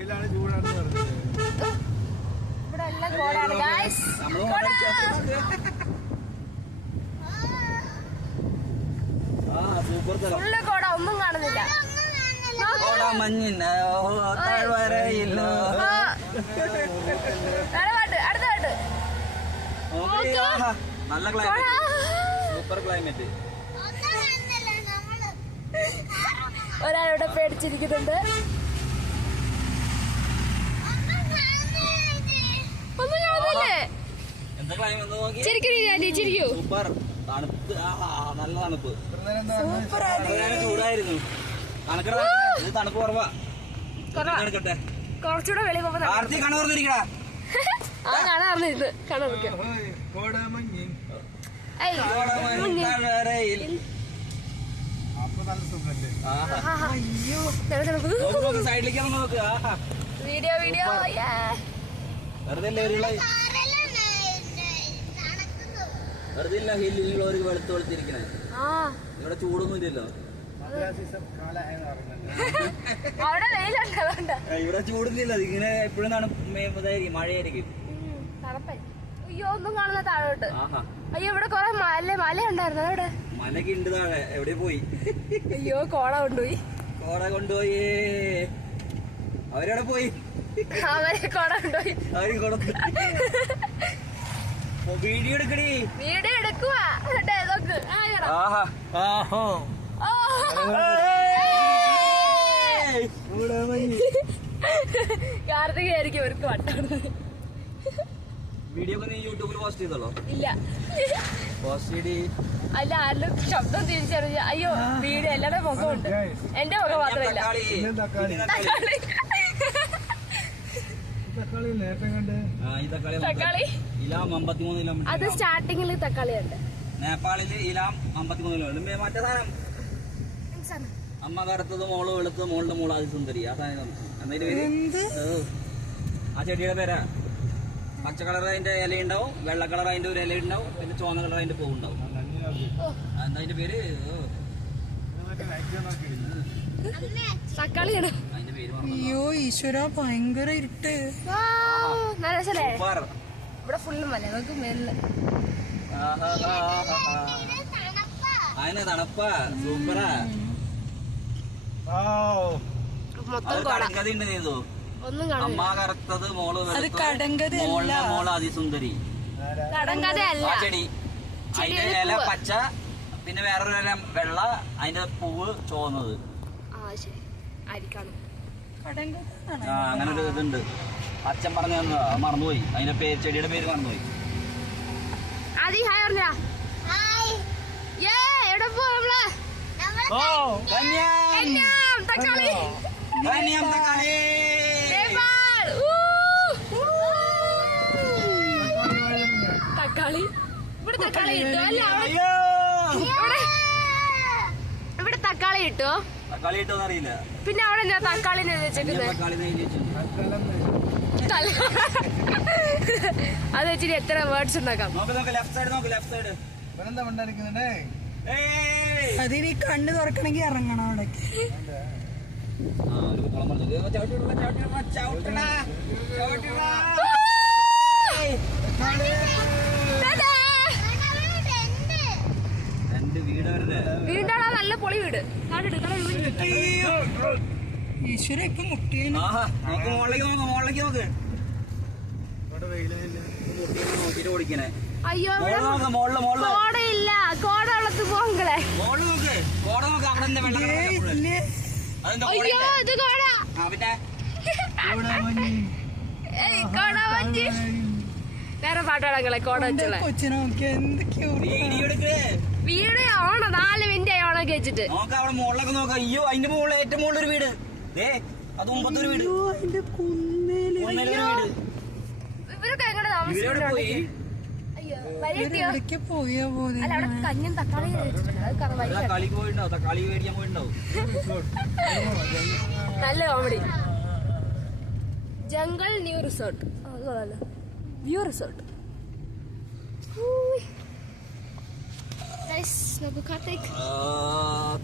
ഇവിടെ എല്ലാം കോടാണ് guys. Full കോട, ഒന്നും കാണുന്നില്ല. അടുത്ത പാട്ട്. നല്ല ക്ലൈമറ്റ്, സൂപ്പർ ക്ലൈമറ്റ്. ഒരാളിവിടെ പേടിച്ചിരിക്കുന്നുണ്ട്. ഒന്നും കാണുന്നില്ലേ? എന്താ ക്ലൈമറ്റ് നോക്കി ചിരിക്കൂ. സൂപ്പർ തണുപ്പ്, നല്ല തണുപ്പ്. ചൂടായിരുന്നു, ഇത് തണുപ്പ് കുറവാ. കുറച്ചുകൂടെ വെളി പോകുമ്പോ കാണാറിരിക്കടാ, കാണാറിരുന്ന് കാണാൻ സൈഡിലേക്ക് നോക്ക്. വീഡിയോ വെറുതെ ഇല്ല, ഹില്ലിലുള്ളവർക്ക് വെളുത്ത് വെളുത്തിരിക്കണേ. ഇവിടെ ചൂടൊന്നും ഇല്ലല്ലോ, ഇവിടെ ചൂടില്ല. ഇങ്ങനെ എപ്പോഴും തണുപ്പ്, മഴയായിരിക്കും. അയ്യോ, ഒന്നും കാണുന്ന താഴോട്ട്. അയ്യോ, ഇവിടെ കൊറേ മല ഉണ്ടായിരുന്നു. അവിടെ മലക്ക് ഉണ്ട് താഴെ. എവിടെ പോയി? അയ്യോ, കോട കൊണ്ടുപോയി. അവരെവിടെ പോയി? കോട കൊണ്ടുപോയി. വീഡിയോ എടുക്കണേ, വീഡിയോ എടുക്കുവാ. കാർത്തികയായിരിക്കും ഇവർക്ക് വട്ടാണ്. വീഡിയോ നീ യൂട്യൂബിൽ പോസ്റ്റ് ചെയ്തല്ലോ? ഇല്ല, പോസ്റ്റ് ചെയ്തി. അല്ല, ആരുടെ ശബ്ദം തിരിച്ചറിഞ്ഞ. അയ്യോ, വീഡിയോ എല്ലാവരുടെ മുഖമുണ്ട്, എന്റെ മുഖം മാത്രമില്ല. തക്കാളി അത് സ്റ്റാർട്ടിങ്ങിൽ തക്കാളി ഉണ്ട്. നേപ്പാളില് ഇലാം 53 കിലോ. മറ്റേ സാധനം അമ്മ കറുത്തത് മോള് വെളുത്തത് മോളുടെ മോള് അതിസുന്ദരി. ആ സാധനം എന്നതിന്റെ പേര്, ആ ചെടിയുടെ പേരാ. പച്ച കളർ അതിന്റെ ഇല ഉണ്ടാവും, വെള്ള കളർ അതിന്റെ ഒരു ഇല ഉണ്ടാവും, പിന്നെ ചുവന്ന കളർ അതിന്റെ പൂ ഉണ്ടാവും. എന്താ അതിന്റെ പേര്? തക്കാളിയാണ് അതിന്റെ പേര്. അയ്യോ ഈശ്വര, ഭയങ്കര ഇരുട്ട്. ഇവിടെ ഫുള്ള് മല. നമുക്ക് മേളില് അതിന് തണുപ്പാ, സൂപ്പറാ. കടങ്കഥയുണ്ട് ചെയ്തു. അമ്മ കറുത്തത് മോള് മോളുടെ മോള് അതിസുന്ദരി. കടങ്കഥയല്ല, ചെടി. അതിന്റെ ഇല പച്ച, പിന്നെ വേറൊരു ഇല വെള്ള, അതിന്റെ പൂവ് ചുവന്നത്. അങ്ങനെ ഒരു ഇതുണ്ട്. അച്ഛൻ പറഞ്ഞു മറന്നുപോയി, അതിന്റെ പേര്, ചെടിയുടെ പേര് മറന്നുപോയി. തക്കാളി ഇവിടെ തക്കാളി കിട്ടോ? അല്ല, ഇവിടെ തക്കാളി കിട്ടോ? തക്കാളി കിട്ടുമെന്ന് അറിയില്ല. പിന്നെ അവിടെ എന്താ തക്കാളി വെച്ചേക്കുന്നത്? അത് വെച്ചിട്ട് എത്ര വേർഡ്സ് ഉണ്ടാക്കാം. അതിന് കണ്ണ് തുറക്കണമെങ്കിൽ ഇറങ്ങണം അവിടേക്ക്. വീടാണ് നല്ല പൊളി വീട്. ഈശ്വര, ഇപ്പൊ മുട്ടിയ അയ്യോ, കോടയില്ല, കോട വെള്ളത്ത് പോകളെ. അയ്യോ, ഇത് കോട. വേറെ പാട്ടാളങ്ങളെ കോട വെച്ചുള്ള വീഡിയോ ആണോ? 4 മിനിറ്റ് ആയി ഓണൊക്കെ വെച്ചിട്ട്. മുകളിലൊക്കെ നോക്കാം. അയ്യോ, അതിന്റെ മുകളിൽ ഏറ്റവും മുകളിലൊരു വീട്. അത് മുമ്പത്തൊരു വീട്. ഇവരൊക്കെ എങ്ങനെ താമസിക്കും? പോയാ പോലെ അല്ല, അവിടെ കഞ്ഞും തക്കാളി കളി പോയിട്ടുണ്ടാവും, തക്കാളി മേടിക്കാൻ പോയിട്ടുണ്ടാവും. നല്ല comedy. Jungle new resort, view resort.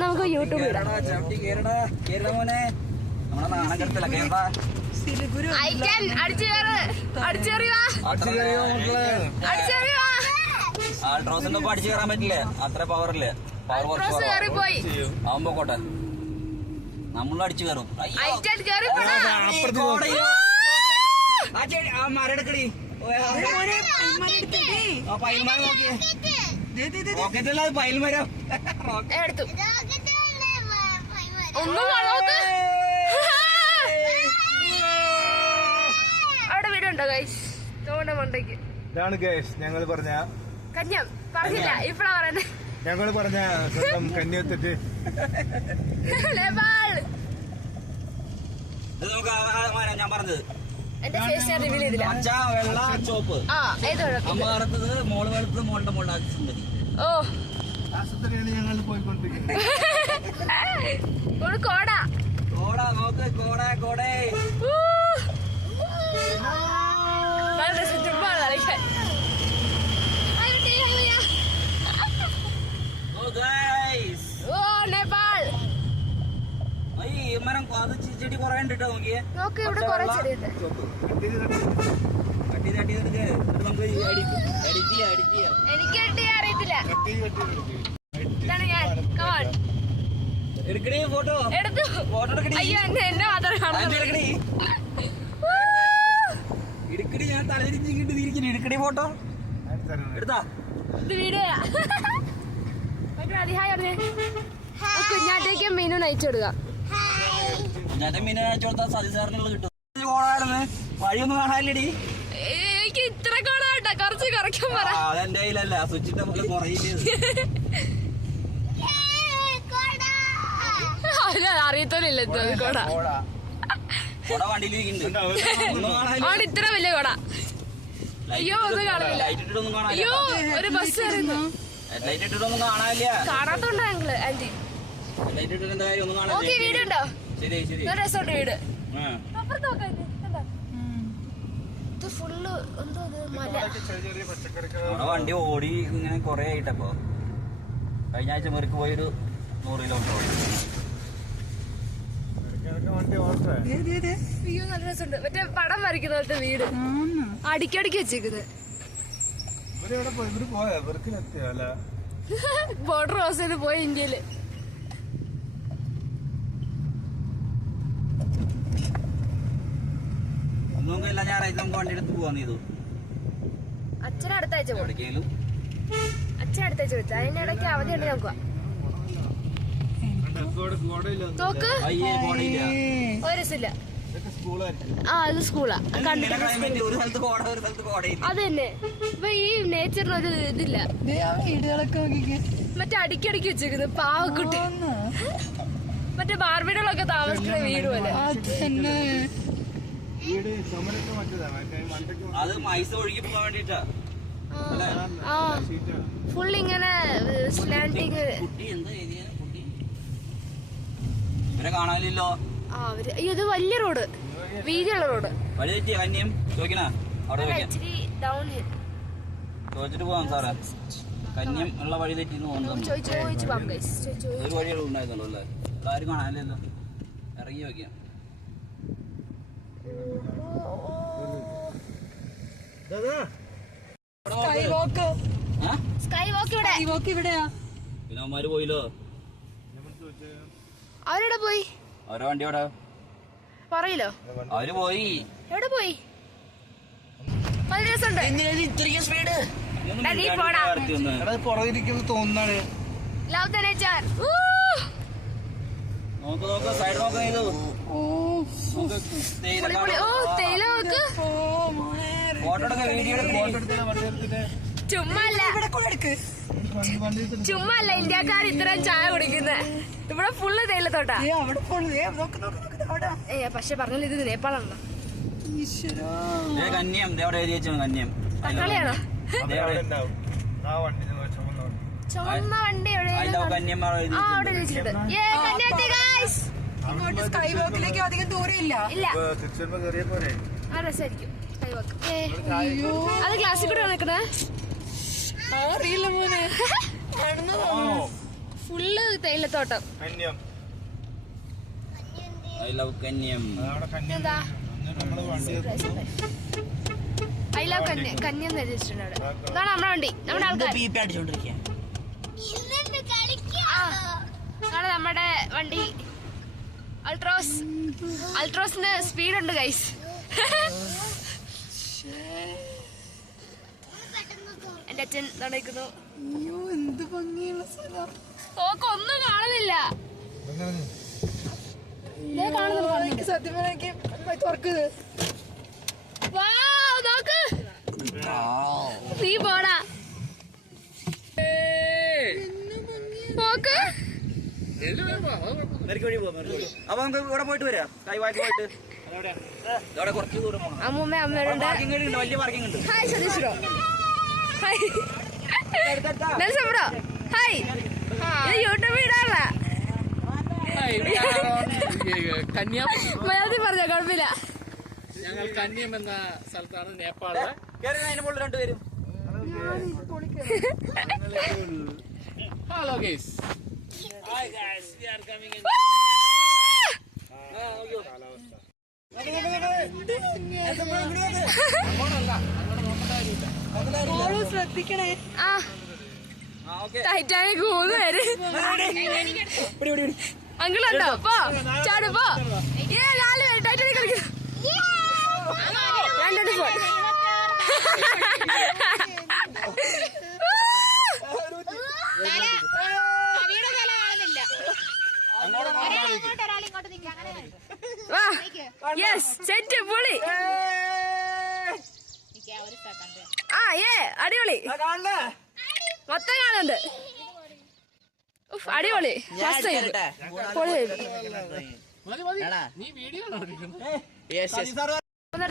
നമുക്ക് യൂട്യൂബിൽ മോനെ, നമ്മളെ നാണകത്തില്ല കേരള. സിലിഗുരു അയക്കാൻ അടിച്ചേറിയാ ആൾട്രോസിന്റെ ഒപ്പം അടിച്ചു കയറാൻ പറ്റില്ല, അത്ര പവറില്ല. പവർ കുറച്ച് കേറിപ്പോയി ആവുമ്പോ കോട്ടെ നമ്മളും അടിച്ചു കയറും. മരടക്കടി പൈൽമരം നോക്കിയേ, റോക്കറ്റല്ല അത് പൈൽമരം. എടുത്തു ഒന്നും അവിടെ വീടുണ്ടോ ഗൈസ്? തോണ്ട മണ്ടയ്ക്ക് ഇതാണ് ഗൈസ് ഞങ്ങൾ പറഞ്ഞ കന്യം പറഞ്ഞില്ല, ഇപ്പഴാ പറയുന്നത്. ഞങ്ങൾ പറഞ്ഞ സ്വന്തം കന്യത്തെറ്റ്. ഞാൻ പറഞ്ഞത് എന്റെ ഫേസ് റിവീൽ ചെയ്തില്ല. പച്ച വെള്ള ചോപ്പ്. അമ്മ കറുത്തത്, മോള് വെളുത്തത്, മോളുടെ മോളാക്കി സുന്ദരി. ഓ ആശുപത്രിയാണ് ഞങ്ങൾ പോയിക്കൊണ്ടിരിക്കുന്നത്. കോട കോട നോക്ക്, കോട കോടേ. നേപ്പാൾ മരം അത് ചെടി കൊറേ ഉണ്ട് കേട്ടോ. നോക്കിയേ, നോക്ക് ഇവിടെ കൊറേ ചെടിയുണ്ട്. കട്ടി തട്ടി എടുക്ക്, നമുക്ക് എഡിറ്റ് ചെയ്യാം. എനിക്ക് എഡിറ്റ് അറിയത്തില്ല. ഇതാണ് ഞാൻ. Come on. എടുക്കണേ ഫോട്ടോ, എടുത്തു. ഫോട്ടോ എടുക്കണേ. അയ്യോ എന്നെ മാത്രം കാണുന്നത്. എടുക്കണേ എടുക്കണേ, ഞാൻ തലതിരിച്ചിട്ട് തിരിക്കണേ. എടുക്കണേ ഫോട്ടോ എടുത്താ. ഇത് വീഡിയോയാ. കുഞ്ഞാറ്റേക്ക് മീനു നയിച്ചു കൊടുക്കാം. ഞാൻ മീനെ അയച്ചു കൊടുത്താൽ സതി സാറിനുള്ള കിട്ടും. കോടാണെന്ന് വഴിയൊന്നും കാണാനില്ലടി. എനിക്ക് ഇത്ര കോടാട്ടാ, കുറച്ച് കുറയ്ക്കാൻ പറ. അതെന്റെ കയ്യിലല്ല, സ്വിച്ചിന്റെ പോലെ കുറയില്ലേ. അറിയത്തോലില്ല കോട. കോട വണ്ടിയിലിരിക്കുന്നുണ്ട്, ഒന്നും കാണാനില്ല. ആണ് ഇത്ര വലിയ കോട. അയ്യോ ഒന്നും കാണാനില്ല. ലൈറ്റ് ഇട്ടിട്ടൊന്നും കാണാനില്ല. അയ്യോ ഒരു ബസ് കയറുന്നു. ലൈറ്റ് ഇട്ടിട്ടൊന്നും കാണാനില്ല. കാണാത്തോണ്ടോ ഞങ്ങള് ആന്റി? ലൈറ്റ് ഇട്ടിട്ട് എന്താ കാര്യം, ഒന്നും ഓക്കെ കാണാനില്ല. വീട് ഉണ്ടോ? ശരി ശരി. നല്ല രസമുണ്ട് വീട്. ആ അപ്പുറത്ത് നോക്കാം. ഇത് ഫുള്ള് എന്തോ മല. ചെറിയ പച്ചക്കറികൾ നമ്മുടെ വണ്ടി ഓടി ഇങ്ങനെ കൊറേ ആയിട്ടപ്പോ. കഴിഞ്ഞ ആഴ്ച മെറിക്ക് പോയൊരു 100 കിലോമീറ്റർ ഓടി. വണ്ടി ഓർത്തേ. അയ്യോ നല്ല രസമുണ്ട്. മറ്റേ പടം വരയ്ക്കുന്ന പോലത്തെ വീട് അടിക്കടിക്ക് വെച്ചേക്കുന്നത്. ഇവര് പോയാ വെറുക്കിലെത്തിയോ അല്ല? ബോർഡർ ക്രോസ് ചെയ്ത് പോയി ഇന്ത്യയില്. ഒന്നും എല്ലാ ഞായറാഴ്ച നമുക്ക് വണ്ടി എടുത്ത് പോവാന്ന് ചെയ്തു. അച്ഛൻ അടുത്താഴ്ച പോകും. എവിടേക്കേലും അച്ഛൻ അടുത്താഴ്ച വെച്ചു. അതിന്റെ ഇടയ്ക്ക് അവധി ഉണ്ട് നോക്കുക. തോക്ക് അയ്യേ കോടയില്ല. ഒരു രസമില്ല. സ്കൂളായിരിക്കും. ആ ഇത് സ്കൂളാ. കണ്ടിട്ട് ക്ലൈമറ്റ് ഒരു സ്ഥലത്ത് കോട, ഒരു സ്ഥലത്ത് കോടയില്ല. അത് തന്നെ. ഇപ്പൊ ഈ നേച്ചറിന് ഒരു ഇതില്ല. വീടുകളൊക്കെ നോക്കിക്കേ. മറ്റേ അടിക്കടിക്ക് വെച്ചേക്കുന്നത് പാവക്കുട്ടി. മറ്റേ ബാർബികളൊക്കെ താമസിക്കുന്ന വീട് പോലെ. അതന്നെ വീട് ചുമരൊക്കെ മറ്റേതാ, മണ്ടയ്ക്ക് അത് മൈസ ഒഴുകി പോകാൻ വേണ്ടിട്ടാ. ആ ഫുൾ ഇങ്ങനെ സ്ലാൻഡിങ്. കുട്ടി എന്താ ഏരിയ കുട്ടി ഇവരെ കാണാനില്ലല്ലോ. ആ അവര് അയ്യോ ഇത് വലിയ റോഡ്, വീതിയുള്ള റോഡ്. വഴി തെറ്റിയ കന്യം ചോദിക്കണ അവിടെ ചോദിക്കാം. ഇച്ചിരി ഡൗൺ ഹിൽ. ചോദിച്ചിട്ട് പോവാം സാറേ. കന്യം ഉള്ള വഴി തെറ്റിന്ന് പോകുന്നത് ചോദിച്ചു പോകാം ഗൈസ്. ഒരു വഴികൾ ഉണ്ടായിരുന്നല്ലോ അല്ലേ? ആരും കാണാനില്ലല്ലോ. ഇറങ്ങി വെക്കാം. സ്കൈ വാക്ക്. സ്കൈ വാക്ക് ഇവിടെ. സ്കൈ വാക്ക് ഇവിടെയാ. പിന്നെ അവന്മാര് പോയില്ലോ. അവരെവിടെ പോയി? അവരെ വണ്ടി എവിടെ? പറയില്ലോ. അവര് പോയി. എവിടെ പോയി? നല്ല രസമുണ്ട്. ഇത്രയും സ്പീഡ് നീ പോടാ. പുറകിരിക്കുന്നത് തോന്നാണ്. Love the nature. നോക്ക് നോക്ക്, സൈഡ് നോക്ക്. ഇത് ഓ തേയില നോക്ക്. ഫോട്ടോ എടുക്ക, വീഡിയോ ചുമ്മാല്ല ചുമ്മാല്ല ഇന്ത്യക്കാർ ഇത്രയും ചായ കുടിക്കുന്നത്. ഇവിടെ ഫുള്ള് തേയിലത്തോട്ടാ. അവിടെ പോണത്. പക്ഷെ പറഞ്ഞാൽ ഇത് നേപ്പാളാണോ? കന്യം എവിടെ എഴുതി വെച്ചാണ്? കന്യം തക്കാളിയാണോ? ആ വണ്ടി ചുമന്ന വണ്ടി എവിടെ? കന്യം അവിടെ വെച്ചിട്ടുണ്ട്. ഇങ്ങോട്ട് സ്കൈ വാക്കിലേക്ക് അധികം ദൂരം ഇല്ല. ഇല്ല തിരിച്ചുമ്പോ കയറിയ പോലെ ആ രസമായിരിക്കും. അത് ക്ലാസ്സിൽ കൂടെ നിൽക്കണേ. അറിയില്ല മോനെ. ഫുള്ള് തേയിലത്തോട്ടം. കന്യം. ഐ ലവ് കന്യം. അവിടെ കന്യം. എന്താ ഐ ലവ് കന്യ കന്യ എന്ന് എഴുതിയിട്ടുണ്ട് അവിടെ. ഇതാണ് നമ്മുടെ വണ്ടി, നമ്മുടെ ആൾക്കാർ. ഇതാണ് നമ്മുടെ വണ്ടി. അൾട്രോസിന് സ്പീഡ് ഉണ്ട് ഗൈസ്. എന്റെ അച്ഛൻ നടക്കുന്നു. അയ്യോ എന്ത് ഭംഗിയുള്ള സ്ഥലം. ഒന്നും കാണുന്നില്ല. എനിക്ക് സത്യം പറഞ്ഞാൽ എനിക്ക് തുറക്കുന്നത് നോക്ക് നീ പോടാ നോക്ക്. അപ്പൊ നമുക്ക് ഇവിടെ പോയിട്ട് വരാം. കൈവാക്കി പോയിട്ട് ഇവിടെ കുറച്ച് ദൂരം പോകണം. അമ്മൂമ്മ അമ്മയോടുണ്ട്. പാർക്കിംഗ് ഉണ്ട്, വലിയ പാർക്കിംഗ് ഉണ്ട്. Hi Satheesh bro. Hi Nelson bro. Hi. ഇത് യൂട്യൂബ് ഇടാനുള്ള മലയാളത്തിൽ പറഞ്ഞോ, കുഴപ്പമില്ല. ഞങ്ങൾ കന്യം എന്ന സ്ഥലത്താണ് നേപ്പാളിലെ. അതിന്റെ മുകളിൽ രണ്ടുപേരും. Hello guys. ശ്രദ്ധിക്കണേ. ടൈറ്റാനിക് 3 പേര്. അങ്കിളുണ്ടോ? പോ ചാട് പോ. 4 പേര് ടൈറ്റാനിക് കളിക്കുന്നു. 2 ഫോൺ. യെസ് സെറ്റ് പൊളി. അടിപൊളി മൊത്തം കാണുന്നുണ്ട്. അടിപൊളി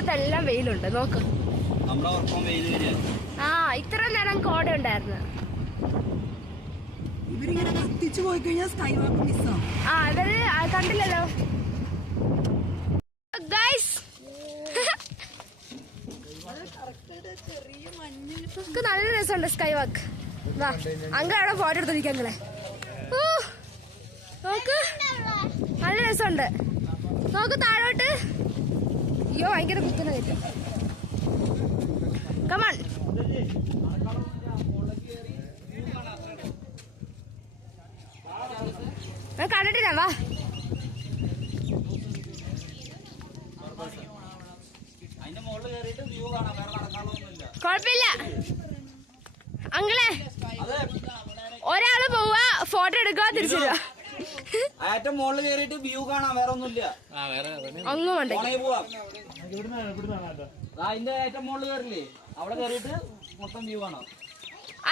പൊളിയെല്ലാം വെയിലുണ്ട് നോക്ക്. ഇത്ര നേരം കോട ഉണ്ടായിരുന്നു. ഇവരിങ്ങനെ കത്തിച്ചു പോയി കഴിഞ്ഞാൽ സ്കൈ വാക്ക് മിസ്സാവും. ഇവര് കണ്ടില്ലല്ലോ ഗൈസ്. നല്ല രസമുണ്ട് സ്കൈ വാക്ക്. വാ അങ്ക അവിടെ ഫോട്ടോ എടുത്തിരിക്കാം. അങ്ങളെ നോക്ക് നല്ല രസമുണ്ട്. നോക്ക് താഴോട്ട്. അയ്യോ ഭയങ്കര കുത്തുന്ന കയറ്റം. കമോൺ. കണ്ടിട്ടില്ല. വാ കുഴപ്പമില്ല അങ്ങളെ. ഒരാള് പോവാ ഫോട്ടോ എടുക്കുക തിരിച്ചു വരിക. ഏറ്റവും മുകളിൽ കയറിയിട്ട് വ്യൂ കാണാം, വേറെ ഒന്നുമില്ല. അങ്ങ് വേണ്ട. അതിന്റെ ഏറ്റവും മുകളിൽ കയറില്ലേ, അവിടെ കയറിയിട്ട് മൊത്തം വ്യൂ കാണാം.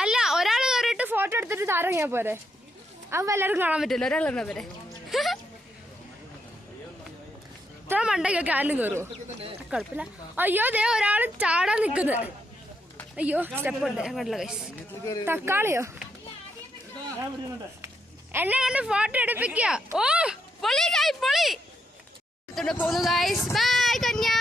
അല്ല ഒരാള് കയറിയിട്ട് ഫോട്ടോ എടുത്തിട്ട് താരങ്ങിയാ പോരെ. അപ്പൊ എല്ലാരും കാണാൻ പറ്റില്ല. ഒരാൾ കണ്ടാ പോരെ. ഇത്ര മണ്ടയ്ക്കൊക്കെ ആരും കയറുമോ? കുഴപ്പമില്ല. അയ്യോ ദേ ഒരാള് ചാടാൻ നിക്കുന്നത്. അയ്യോ സ്റ്റെപ്പ് ഉണ്ട്. ഞാൻ കണ്ടില്ല ഗൈസ്. തക്കാളിയോ എന്നെ കൊണ്ട് ഫോട്ടോ എടുപ്പിക്കുക. ഓ പൊളി പൊളി പോന്നു ഗൈസ്. By Kanya.